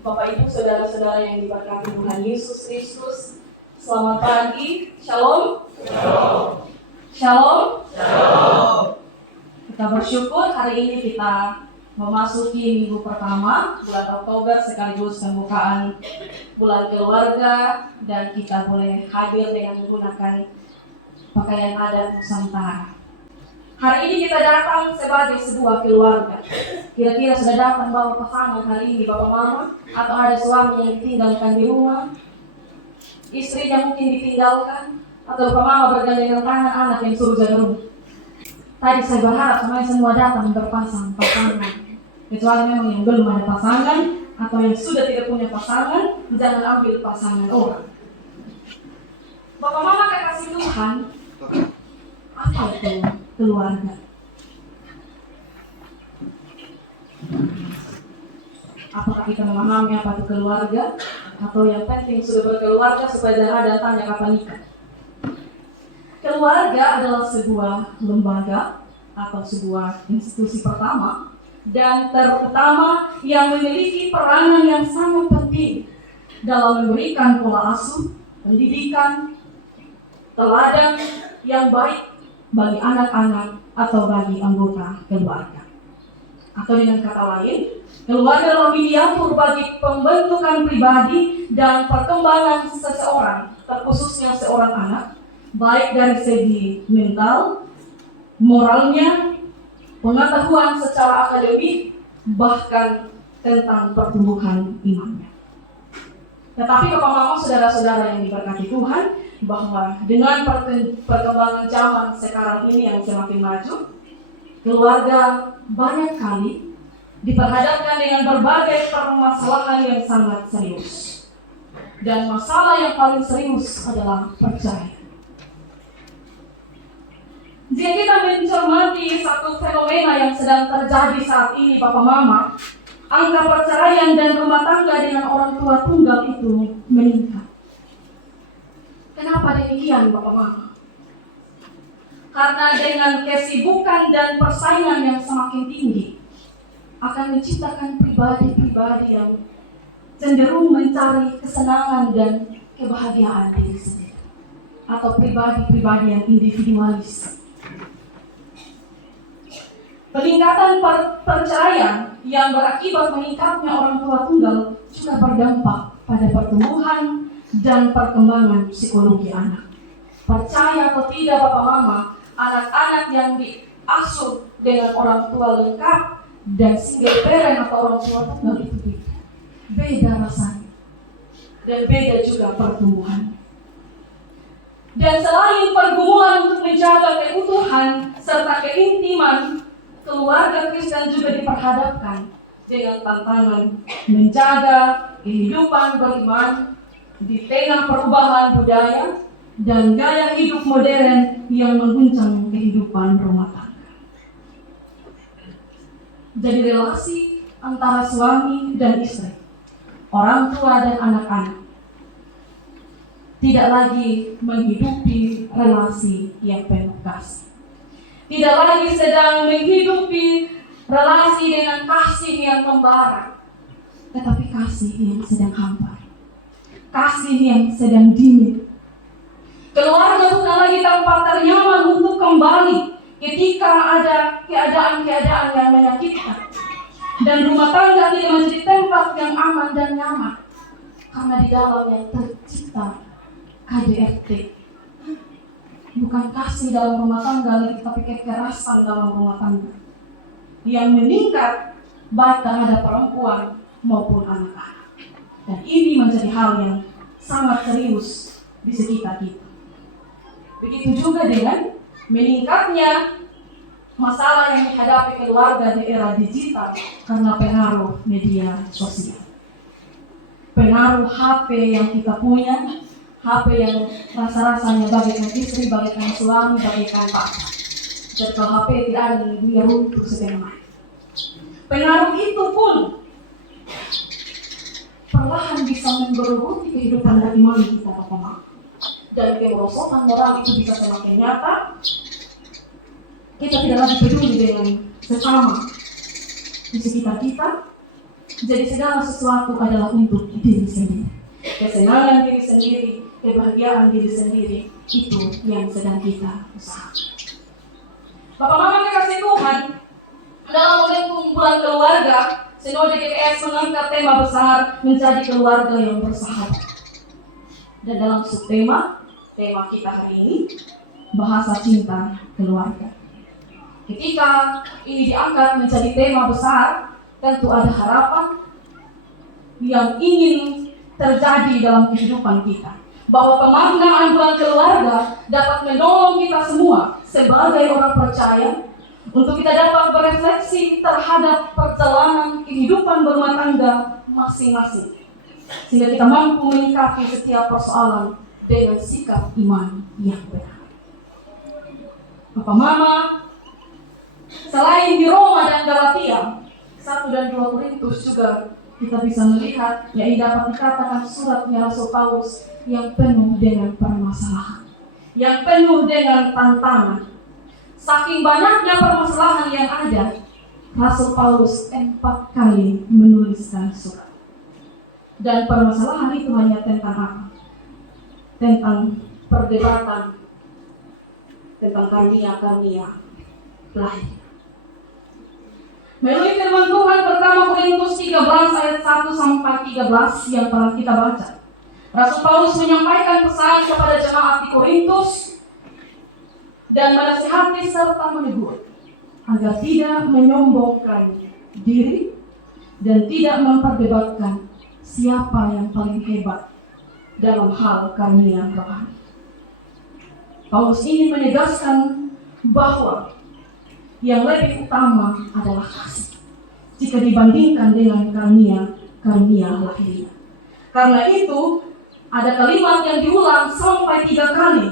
Bapak Ibu, saudara-saudara yang diberkati Tuhan Yesus Kristus, selamat pagi, shalom. Shalom. Kita bersyukur hari ini kita memasuki minggu pertama bulan Oktober sekaligus pembukaan bulan keluarga, dan kita boleh hadir dengan menggunakan pakaian adat Nusantara. Hari ini kita datang sebagai sebuah keluarga. Kira-kira sudah datang bawa pasangan hari ini, bapak mama, atau ada suami yang ditinggalkan di rumah, istrinya mungkin ditinggalkan, atau bapak mama bergandengan tangan anak yang suruh jaga rumah. Tadi saya berharap semuanya semua datang berpasang pasangan. Kecuali memang yang belum ada pasangan atau yang sudah tidak punya pasangan, jangan ambil pasangan orang. Bapak mama kekasih Tuhan, apa itu keluarga? Apakah kita memahami apa itu keluarga? Atau yang penting sudah berkeluarga supaya jangan ada tanya kapan nikah? Keluarga adalah sebuah lembaga atau sebuah institusi pertama dan terutama yang memiliki peranan yang sangat penting dalam memberikan pola asuh, pendidikan, teladan yang baik bagi anak-anak atau bagi anggota keluarga. Atau dengan kata lain, keluarga adalah mediator bagi pembentukan pribadi dan perkembangan seseorang, terkhususnya seorang anak, baik dari segi mental, moralnya, pengetahuan secara akademik, bahkan tentang pertumbuhan imannya. Tetapi Bapak Mama, saudara-saudara yang diberkati Tuhan, bahwa dengan perkembangan zaman sekarang ini yang semakin maju, keluarga banyak kali diperhadapkan dengan berbagai permasalahan yang sangat serius. Dan masalah yang paling serius adalah perceraian. Jika kita mencermati satu fenomena yang sedang terjadi saat ini, Bapak Mama, angka perceraian dan rumah tangga dengan orang tua tunggal itu meningkat. Kenapa demikian, Bapak Mama? Karena dengan kesibukan dan persaingan yang semakin tinggi akan menciptakan pribadi-pribadi yang cenderung mencari kesenangan dan kebahagiaan diri sendiri, atau pribadi-pribadi yang individualis. Peningkatan perceraian yang berakibat meningkatnya orang tua tunggal juga berdampak pada pertumbuhan dan perkembangan psikologi anak. Percaya atau tidak Bapak Mama, anak-anak yang diasuh dengan orang tua lengkap dan single parent atau orang tua tunggal itu beda rasanya dan beda juga pertumbuhan. Dan selain pergumulan untuk menjaga keutuhan serta keintiman, keluarga Kristen juga diperhadapkan dengan tantangan menjaga kehidupan beriman di tengah perubahan budaya dan gaya hidup modern yang mengguncang kehidupan rumah tangga. Jadi relasi antara suami dan istri, orang tua dan anak-anak, tidak lagi menghidupi relasi yang penuh kasih. Tidak lagi sedang menghidupi relasi dengan kasih yang membara, tetapi kasih yang sedang hambar, kasih yang sedang dingin. Keluarga bukan lagi tempat ternyaman untuk kembali ketika ada keadaan-keadaan yang menyakitkan. Dan rumah tangga tidak menjadi tempat yang aman dan nyaman, karena di dalamnya tercipta KDRT. Bukan kasih dalam rumah tangga lagi, tapi kekerasan dalam rumah tangga yang meningkat baik terhadap perempuan maupun anak-anak. Dan ini menjadi hal yang sangat serius di sekitar kita. Begitu juga dengan meningkatnya masalah yang dihadapi keluarga di era digital karena pengaruh media sosial. Pengaruh HP yang kita punya, HP yang rasa-rasanya bagaikan istri, bagaikan suami, bagaikan pacar. Dan kalau HP tidak ada di dunia runtuh setengah mati. Pengaruh itu pun perlahan bisa menggerogoti kehidupan beriman kita, Bapak. Dan kemerosotan moral itu bisa semakin nyata. Kita tidak lagi peduli dengan sesama di sekitar kita, Jadi segala sesuatu adalah untuk diri sendiri. Kesenangan diri sendiri, kebahagiaan diri sendiri, itu yang sedang kita usahakan. Bapak Mama kekasih Tuhan, dalam momentum bulan keluarga, Sinode GKS mengangkat tema besar menjadi keluarga yang bersahabat. Dan dalam subtema, tema kita hari ini, bahasa cinta keluarga. Ketika ini diangkat menjadi tema besar, tentu ada harapan yang ingin terjadi dalam kehidupan kita. Bahwa pemaknaan bulan keluarga dapat menolong kita semua sebagai orang percaya untuk kita dapat berefleksi terhadap perjalanan kehidupan berumah tangga masing-masing. Sehingga kita mampu menyikapi setiap persoalan dengan sikap iman yang benar. Bapak Mama, selain di Roma dan Galatia, 1 dan 2 Korintus juga kita bisa melihat yang dapat dikatakan suratnya Rasul Paulus yang penuh dengan permasalahan, yang penuh dengan tantangan. Saking banyaknya permasalahan yang ada, Rasul Paulus 4 kali menuliskan surat. Dan permasalahan itu hanya tentang apa? Tentang perdebatan, tentang karnia-karnia lain. Melalui firman Tuhan pertama Korintus 13 ayat 1 sampai 13 yang telah kita baca, Rasul Paulus menyampaikan pesan kepada jemaat di Korintus dan menasihati serta menegur agar tidak menyombongkan diri dan tidak memperdebatkan siapa yang paling hebat dalam hal karunia rohani. Paulus ingin menegaskan bahwa yang lebih utama adalah kasih jika dibandingkan dengan karunia lahiriah. Karena itu ada kalimat yang diulang sampai 3 kali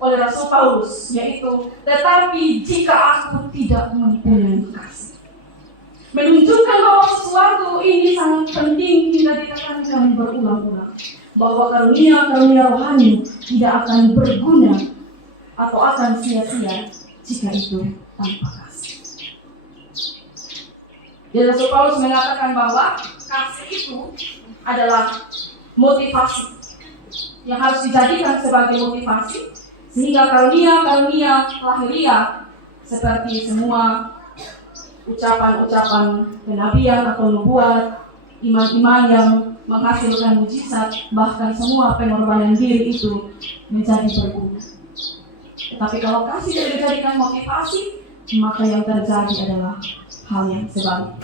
oleh Rasul Paulus, yaitu tetapi jika aku tidak mempunyai kasih. Menunjukkan bahwa sesuatu ini sangat penting tidak ditekankan berulang-ulang, bahwa karunia rohani tidak akan berguna atau akan sia-sia jika itu tanpa kasih. Jadi Rasul Paulus mengatakan bahwa kasih itu adalah motivasi yang harus dijadikan sebagai motivasi sehingga karunia lahiriah seperti semua ucapan-ucapan kenabian atau nubuat, iman-iman yang menghasilkan mujizat, bahkan semua pengorbanan diri itu menjadi berguna. Tetapi kalau kasih tidak dijadikan motivasi, maka yang terjadi adalah hal yang sebalik.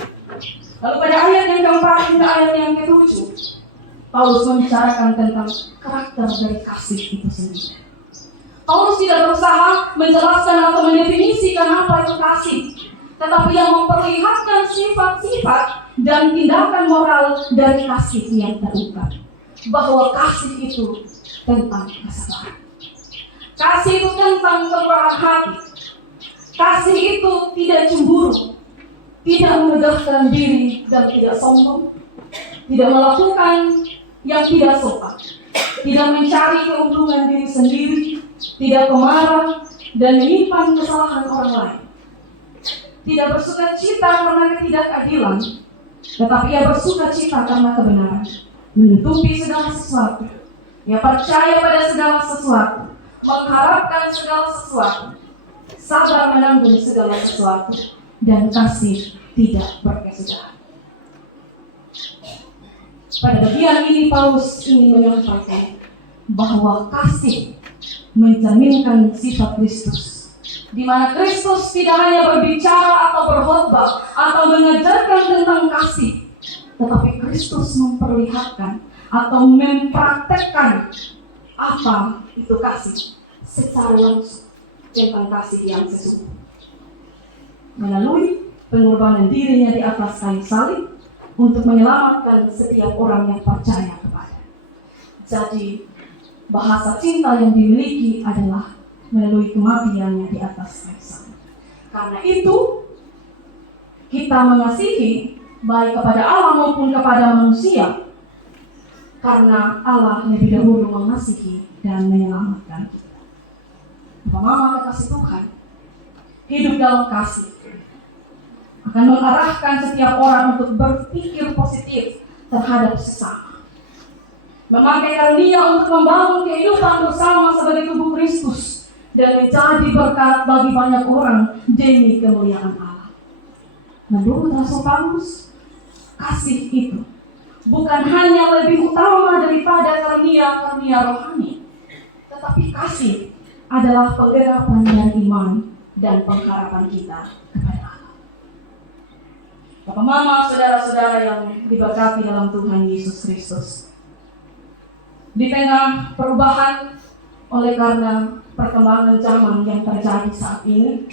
Lalu pada ayat yang keempat hingga ayat yang ketujuh, Paulus membicarakan tentang karakter dari kasih itu sendiri. Paulus tidak berusaha menjelaskan atau mendefinisikan apa itu kasih, tetapi yang memperlihatkan sifat-sifat dan tindakan moral dari kasih yang terungkap. Bahwa kasih itu tentang kesabaran. Kasih itu tentang kemurahan hati. Kasih itu tidak cemburu, tidak menegahkan diri dan tidak sombong, tidak melakukan yang tidak sopan, tidak mencari keuntungan diri sendiri, tidak pemarah dan menyimpan kesalahan orang lain. Tidak bersuka cita karena ketidakadilan, tetapi ia bersuka cita karena kebenaran. Menutupi segala sesuatu, ia percaya pada segala sesuatu, mengharapkan segala sesuatu, sabar menanggung segala sesuatu, dan kasih tidak berkesudahan. Pada bagian ini Paulus ingin menyampaikan bahwa kasih mencerminkan sifat Kristus, di mana Kristus tidak hanya berbicara atau berkhotbah atau mengajarkan tentang kasih, tetapi Kristus memperlihatkan atau mempraktekkan apa itu kasih secara langsung, tentang kasih yang sesungguhnya melalui pengorbanan dirinya di atas kayu salib untuk menyelamatkan setiap orang yang percaya kepada. Jadi bahasa cinta yang dimiliki adalah melalui kematiannya di atas kayu salib. Karena itu kita mengasihi baik kepada Allah maupun kepada manusia, karena Allah lebih dahulu mengasihi dan menyelamatkan kita. Bapak Mama kekasih Tuhan, hidup dalam kasih akan mengarahkan setiap orang untuk berpikir positif terhadap sesama. Memakai karunia untuk membangun kehidupan bersama sebagai tubuh Kristus dan menjadi berkat bagi banyak orang demi kemuliaan Allah. Menurut Rasul Paulus, kasih itu bukan hanya lebih utama daripada karunia-karunia rohani, tetapi kasih adalah penggerapan dari iman dan pengharapan kita kepada Allah. Bapak, Mama, saudara-saudara yang diberkati dalam Tuhan Yesus Kristus, di tengah perubahan oleh karena perkembangan zaman yang terjadi saat ini,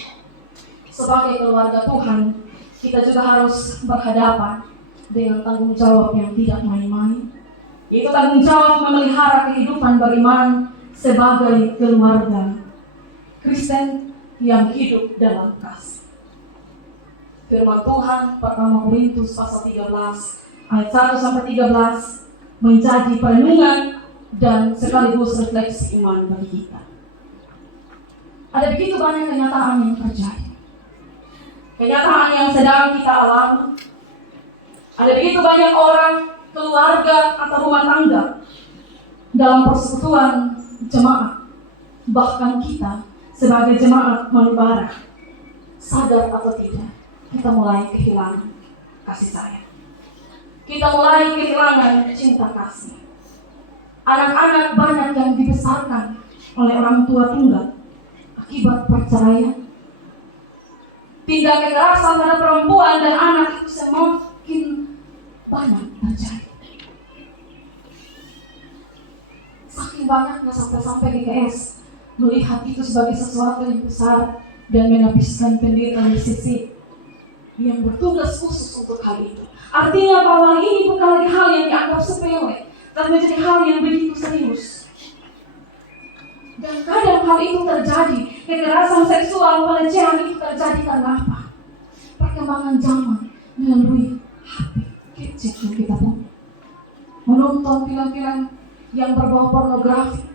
sebagai keluarga Tuhan, kita juga harus berhadapan dengan tanggung jawab yang tidak main-main, yaitu tanggung jawab memelihara kehidupan beriman sebagai keluarga Kristen yang hidup dalam kasih. Firman Tuhan pertama Korintus pasal 13 ayat 1-13 menjadi perenungan dan sekaligus refleksi iman bagi kita. Ada begitu banyak kenyataan yang terjadi, kenyataan yang sedang kita alami. Ada begitu banyak orang, keluarga atau rumah tangga dalam persekutuan jemaat, bahkan kita sebagai jemaat Manubara, sadar atau tidak, kita mulai kehilangan kasih sayang. Kita mulai kehilangan cinta kasih. Anak-anak banyak yang dibesarkan oleh orang tua tunggal akibat perceraian. Tindak kekerasan pada perempuan dan anak itu semakin banyak terjadi. Saking banyaknya sampai-sampai GKS melihat itu sebagai sesuatu yang besar dan menghabiskan pendirian di sisi yang bertugas khusus untuk hal itu. Artinya bahwa ini bukan lagi hal yang dianggap sepele, tapi menjadi hal yang begitu serius. Dan kadang hal itu terjadi, kekerasan seksual, pelecehan itu terjadi karena apa? Perkembangan zaman melalui HP gadget yang kita punya. Menonton film-film yang berbau pornografi,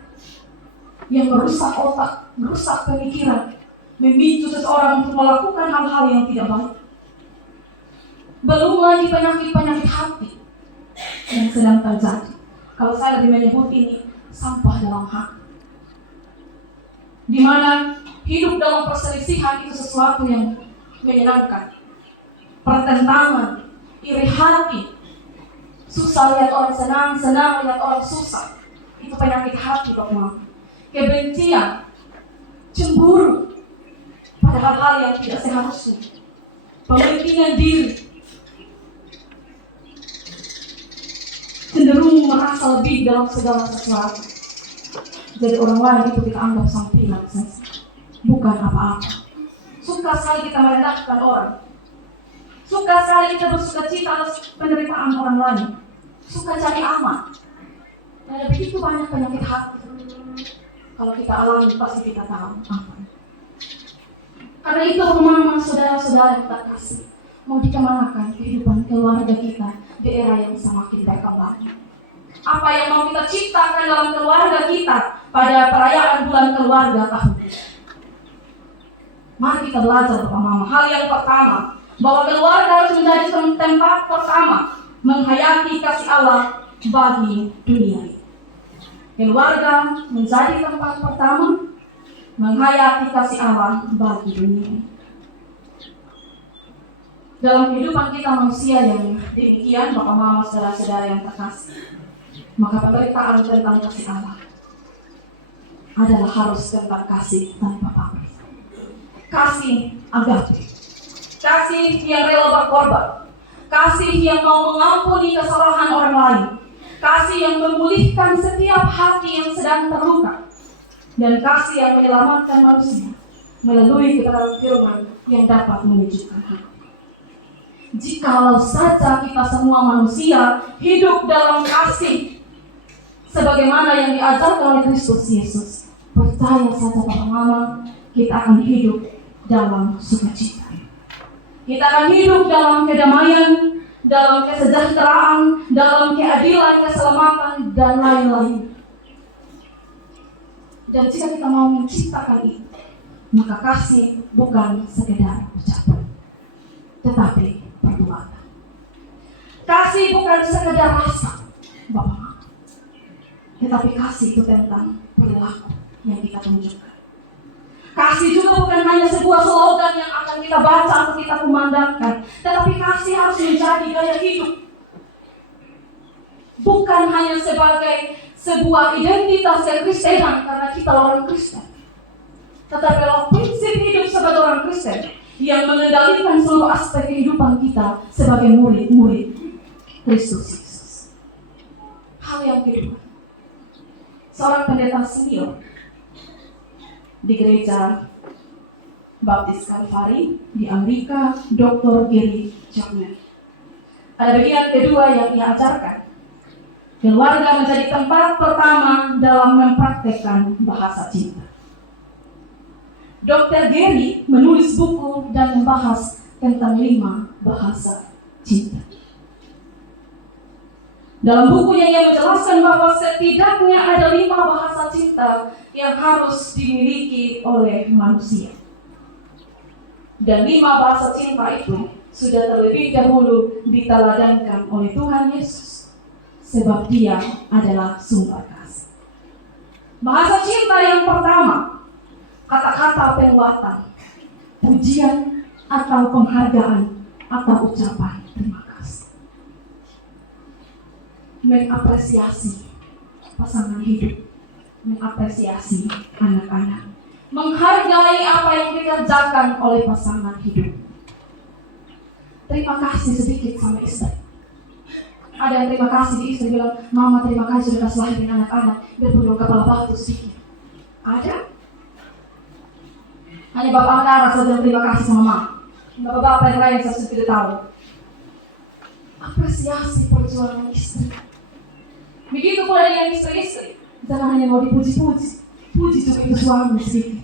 yang merusak otak, merusak pemikiran, memicu seseorang untuk melakukan hal-hal yang tidak baik. Belum lagi penyakit-penyakit hati yang sedang terjadi. Kalau saya lebih menyebut ini sampah dalam hati, di mana hidup dalam perselisihan itu sesuatu yang menyenangkan. Pertentangan, iri hati, susah lihat orang senang, senang lihat orang susah. Itu penyakit hati, Bapak. Kebencian, cemburu pada hal-hal yang tidak seharusnya, pementingan diri, cenderung merasa lebih dalam segala sesuatu. Jadi orang lain itu kita anggap sampingan saja, bukan apa-apa. Suka sekali kita merendahkan orang, suka sekali kita bersuka cita atas penderitaan orang lain, suka cari aman. Ada begitu banyak penyakit hati. Kalau kita alami pasti kita tahu apa. Karena itu Mama, saudara-saudara yang terkasih, mau dikemanakan kehidupan keluarga kita di era yang semakin berkembang? Apa yang mau kita ciptakan dalam keluarga kita pada perayaan bulan keluarga tahun ini? Mari kita belajar Bapak Mama. Hal yang pertama, bahwa keluarga harus menjadi tempat pertama menghayati kasih Allah bagi dunia ini. Keluarga menjadi tempat pertama menghayati kasih Allah bagi dunia ini. Dalam kehidupan kita manusia yang demikian, Bapak Mama, saudara-saudara yang terkasih, maka pemberitaan tentang kasih Allah adalah harus tentang kasih tanpa pamrih. Kasih agape, kasih yang rela berkorban, kasih yang mau mengampuni kesalahan orang lain, kasih yang memulihkan setiap hati yang sedang terluka, dan kasih yang menyelamatkan manusia melalui keterangan firman yang dapat menyejukkan hati. Jikalau saja kita semua manusia hidup dalam kasih sebagaimana yang diajarkan oleh Kristus Yesus, percaya saja Bapak Mama, kita akan hidup dalam sukacita. Kita akan hidup dalam kedamaian, dalam kesejahteraan, dalam keadilan, keselamatan, dan lain-lain. Dan jika kita mau menciptakan itu, maka kasih bukan sekedar ucapan. tetapi perbuatan. Kasih bukan sekedar rasa, Bapak, tetapi kasih itu tentang perilaku yang kita tunjukkan. Kasih juga bukan hanya sebuah slogan yang akan kita baca atau kita kumandangkan, tetapi kasih harus menjadi gaya hidup. Bukan hanya sebagai sebuah identitas kekristenan karena kita orang Kristen, tetapi adalah prinsip hidup sebagai orang Kristen yang mengendalikan seluruh aspek kehidupan kita sebagai murid-murid Kristus Yesus. Hal yang kedua, seorang pendeta senior di gereja Baptis Kalvari di Amerika, Dr. Gary Chapman. Ada bagian kedua yang ia ajarkan. Keluarga menjadi tempat pertama dalam mempraktekkan bahasa cinta. Dr. Gary menulis buku dan membahas tentang 5 bahasa cinta. Dalam bukunya ia menjelaskan bahwa setidaknya ada 5 bahasa cinta yang harus dimiliki oleh manusia. Dan 5 bahasa cinta itu sudah terlebih dahulu diteladankan oleh Tuhan Yesus, sebab Dia adalah sumber kasih. Bahasa cinta yang pertama, kata-kata penguatan, pujian atau penghargaan atau ucapan terima kasih. Mengapresiasi pasangan hidup, mengapresiasi anak-anak, menghargai apa yang dikerjakan oleh pasangan hidup. Terima kasih sedikit sama istri. Ada yang terima kasih di istri, bilang, "Mama terima kasih sudah kasih lahirin anak-anak, biar penuh kepala batu sedikit." Ada? Hanya bapak Antara saja terima kasih sama mama. Bapak-bapak yang lain saya sudah tidak tahu. Apresiasi perjuangan istri. Begitu pula dengan istri-istri. Jangan hanya mau dipuji-puji, puji juga itu suami sedikit.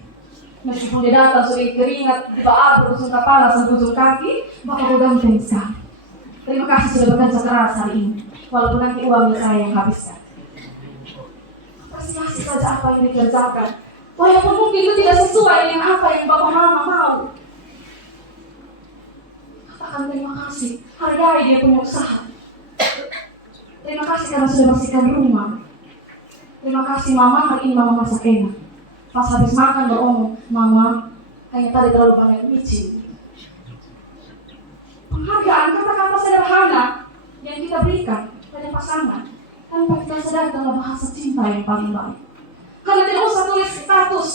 Meskipun dia datang sering keringat, tiba abu, ujung kepala sampai ujung kaki, bapak ganteng sekali. Terima kasih sudah bekerja keras hari ini, walaupun nanti uangnya saya yang habiskan. Apresiasi saja apa yang dikerjakan, walaupun mungkin itu tidak sesuai dengan apa yang bapak mama mau. Katakan terima kasih, hargai dia punya usaha. Terima kasih karena sudah bersihkan rumah. Terima kasih mama, hari ini mama masak enak. Pas habis makan beromong, "Mama, kayaknya tadi terlalu banyak micin." Penghargaan, kata-kata sederhana yang kita berikan pada pasangan tanpa kita sadar dalam bahasa cinta yang paling baik. Karena tidak usah tulis status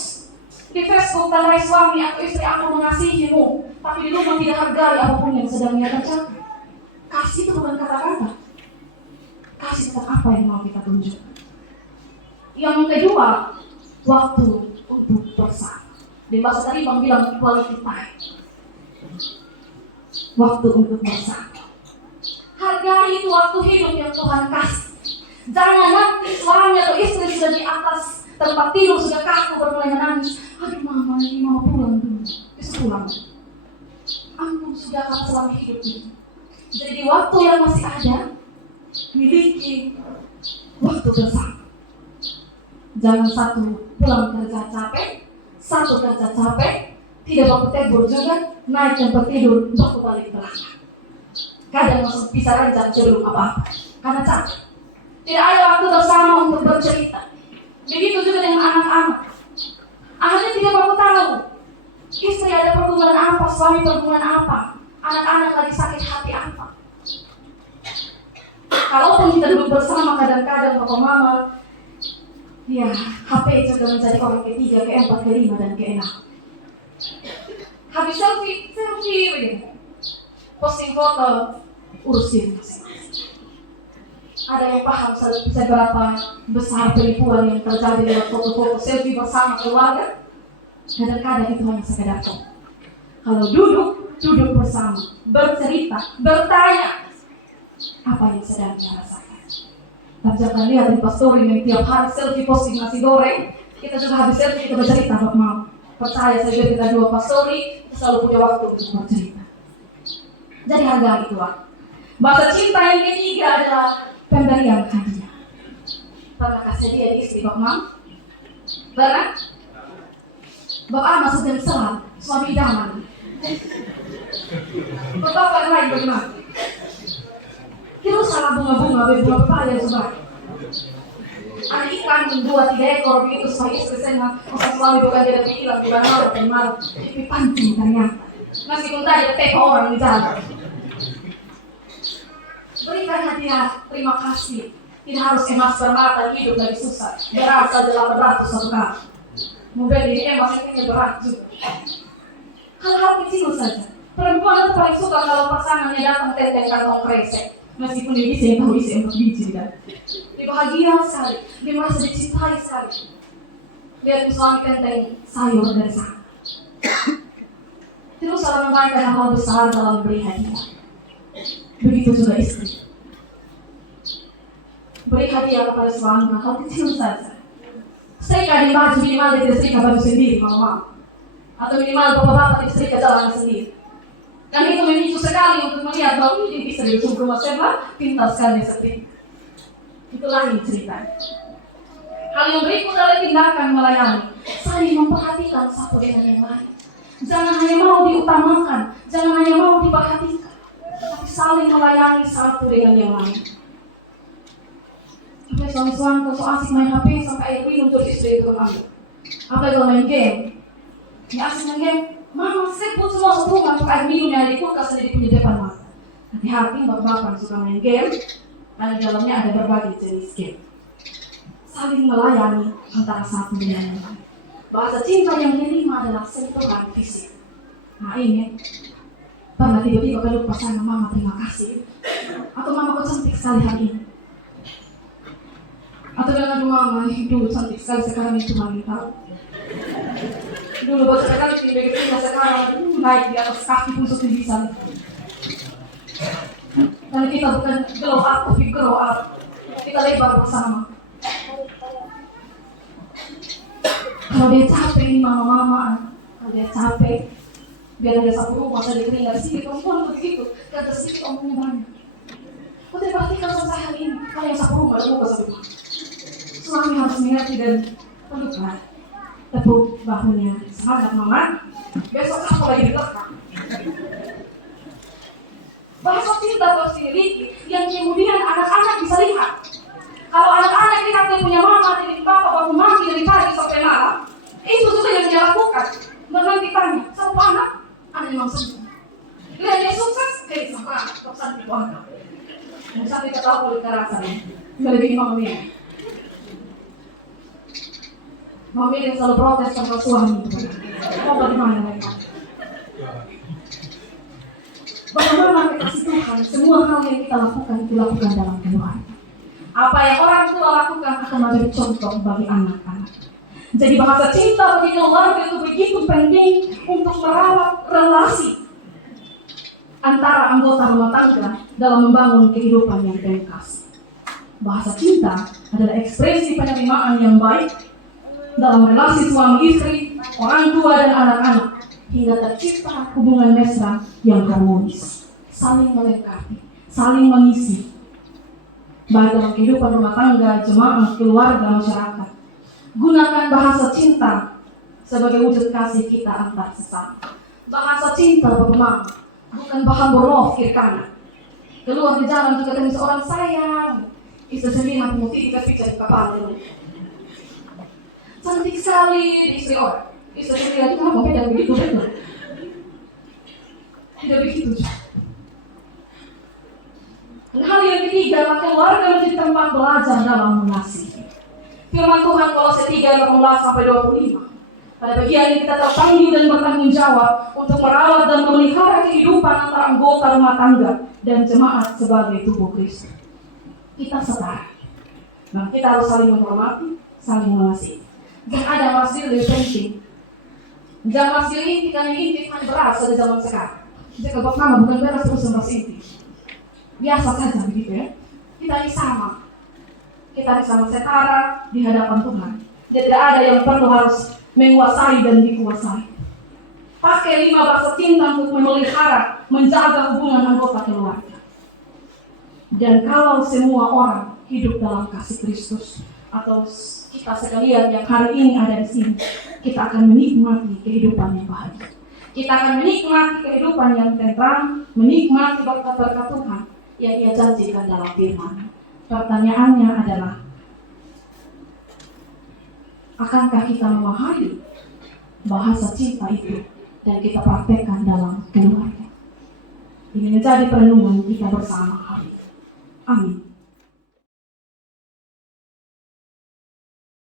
di Facebook tandai suami atau istri aku mengasihimu, tapi di rumah tidak hargai apapun yang sedang ia kerjakan. Kasih itu bukan kata-kata. Kasih tentang apa yang mau kita tunjukkan. Yang kedua, waktu untuk bersama. Di bahasa tadi Bang bilang quality time. Waktu untuk bersama. Hargai itu waktu hidup yang Tuhan kasih. Jangan nanti suami atau istri sudah di atas tempat tidur, sudah kaku bermulai menangis. "Aduh mama, ini mau pulang dulu." Bisa pulang. Ampun, sudah kamu selama hidup ini. Jadi di waktu yang masih ada, miliki waktu bersama. Jangan satu pulang kerja capek, satu kerja capek, tidak waktu tidur juga, naik tempat tidur, waktu balik belakang. Kadang masih bisa rancang sebelum apa-apa, karena capek. Tidak ada waktu bersama untuk bercerita. Begitu juga dengan anak-anak. Akhirnya tidak mau tahu istri ada pergumulan apa, suami pergumulan apa, anak-anak lagi sakit hati apa. Kalaupun kita duduk bersama, kadang-kadang papa mama, ya HP juga menjadi orang ketiga, keempat, kelima, dan keenam. Habis selfie begitu. Posting foto, urusin masing-masing. Ada yang paham seberapa besar penipuan yang terjadi lewat foto-foto selfie bersama keluarga. Kadang-kadang itu hanya sekedar foto. Kalau duduk bersama, bercerita, bertanya apa yang sedang dia rasakan. Tapi jangan lihat di pastori yang tiap hari selfie posting nasi goreng, kita juga habis selfie kita bercerita, Bapak mau. Percaya saya kita dua pastori, kita selalu punya waktu untuk bercerita. Jadi hargai itu waktu. Bahasa cinta yang ketiga adalah pemberian hadiah. Pernah kasih dia istri Bapak mau? Pernah? Bapak maksudnya selam, suami idaman. Bapak lain bagaimana? Kita salah bunga-bunga, bunga pepaya sobat. Ada ikan 2-3 ekor begitu supaya istri saya masa suami bukan dia bilang bukan malu, tapi pancing ternyata. Meskipun tadi teko orang di jalan. Berikan hadiah, terima kasih. Tidak harus emas permata, hidup dari susah. Berat saja 800 satu kali. Mobil ini emas ini berat juga. Hal-hal kecil saja. Perempuan itu paling suka kalau pasangannya datang tenteng kantong kresek. Meskipun dia bisa yang tahu isi 4 biji tidak. Dia bahagia sekali, dia merasa dicintai sekali. Lihat suami tenteng sayur dari sana. Terus salah memberikan hal besar dalam beri hadiah. Begitu juga istri. Beri hadiah kepada suami, hal kecil saja. Setrika di baju minimal dia tidak setrika baju sendiri, mama. Atau minimal bapak-bapak tidak setrika jalan sendiri. Dan itu memicu sekali untuk melihat bahwa ini bisa di ujung rumah saya, pintar sekali setrika. Itulah yang cerita. Hal yang berikut adalah tindakan melayani, saling memperhatikan satu dengan yang lain. Jangan hanya mau diutamakan, jangan hanya mau diperhatikan, tapi saling melayani satu dengan yang lain. Apa suami-suami kalau asik main HP sampai air minum terus istri itu mengambil. Apa kalau main game? Ya asik main game, mama sebut semua setrungan untuk air minumnya di kulkas dan di punya depan mata. Hati-hati bapak-bapak suka main game, dan di dalamnya ada berbagai jenis game. Saling melayani antara satu dengan yang lain. Bahasa cinta yang kelima adalah sentuhan fisik. Nah ini, pernah tiba-tiba kalau pasangan mama terima kasih, atau mama kok cantik sekali hari ini. Atau dengan mama, dulu cantik sekali sekarang itu Tuhan tahu. Dulu baca sekali tinggi-tinggi sekarang naik di atas kaki pun sudah bisa. Dan kita bukan glow up, tapi grow up. Kita lebar bersama. Kalau dia capek nih mama-mama, kalau dia capek, biar dia satu rumah saja tinggal di sini, perempuan begitu, dan sedikit omongnya banyak. Kau tidak perhatikan selesai hari ini, kalau yang satu rumah ada buka satu rumah. Suami harus mengerti dan peluklah, tepuk bahunya, semangat mama, besok aku lagi di belakang. Bahasa cinta harus dimiliki, yang kemudian anak-anak bisa lihat. Kalau anak-anak lihat dia punya mama, jadi papa, bangun mandi dari pagi sampai malam, itu sudah yang dia lakukan. Nanti tanya, siapa anak? Anak memang sembuh. Lihat dia sukses, sama anak, tak sampai ke anak. Bisa kita tahu oleh kerasannya, melebihi mama dia. Mama dia selalu protes sama suami itu. Kau bagaimana mereka? Bagaimana kasih Tuhan, semua hal yang kita lakukan, itu lakukan dalam keluarga. Apa yang orang tua lakukan akan menjadi contoh bagi anak-anak. Jadi bahasa cinta bagi keluarga itu begitu penting untuk merawat relasi antara anggota rumah tangga dalam membangun kehidupan yang bengkas. Bahasa cinta adalah ekspresi penerimaan yang baik dalam relasi suami istri, orang tua dan anak-anak, hingga tercipta hubungan mesra yang harmonis, saling melengkapi, saling mengisi, baik dalam kehidupan rumah tangga, jemaah, keluarga, masyarakat. Gunakan bahasa cinta sebagai wujud kasih kita antar sesama. Bahasa cinta bagaimana? Bukan bahan berlove kiri kanan. Keluar di jalan juga ketemu seorang sayang, istri sendiri mampu tidak pikir di kepala dulu. Cantik sekali di istri orang. Istri sendiri itu mau beda begitu betul. Tidak begitu. Dan hal yang ketiga, keluarga menjadi tempat belajar dalam mengasihi. Firman Tuhan Kolose 3:18-25. Pada bagian ini kita terpanggil dan bertanggung jawab untuk merawat dan memelihara kehidupan antara anggota rumah tangga dan jemaat sebagai tubuh Kristus. Kita setara. Nah, kita harus saling menghormati, saling mengasihi. Dan ada masalah lebih penting. Jangan masalah inti, karena inti hanya beras pada zaman sekarang. Jika buat mama bukan beras terus sama inti. Biasa saja begitu ya. Kita ini sama. Kita ini sama setara di hadapan Tuhan. Jadi tidak ada yang perlu harus menguasai dan dikuasai. Pakai 5 bahasa cinta untuk memelihara, menjaga hubungan anggota keluarga. Dan kalau semua orang hidup dalam kasih Kristus, atau kita sekalian yang hari ini ada di sini, kita akan menikmati kehidupan yang bahagia. Kita akan menikmati kehidupan yang tentram, menikmati berkat-berkat Tuhan yang Ia janjikan dalam firman. Pertanyaannya adalah, akankah kita memahami bahasa cinta itu dan kita praktekkan dalam keluarga? Ini menjadi perenungan kita bersama hari ini. Amin.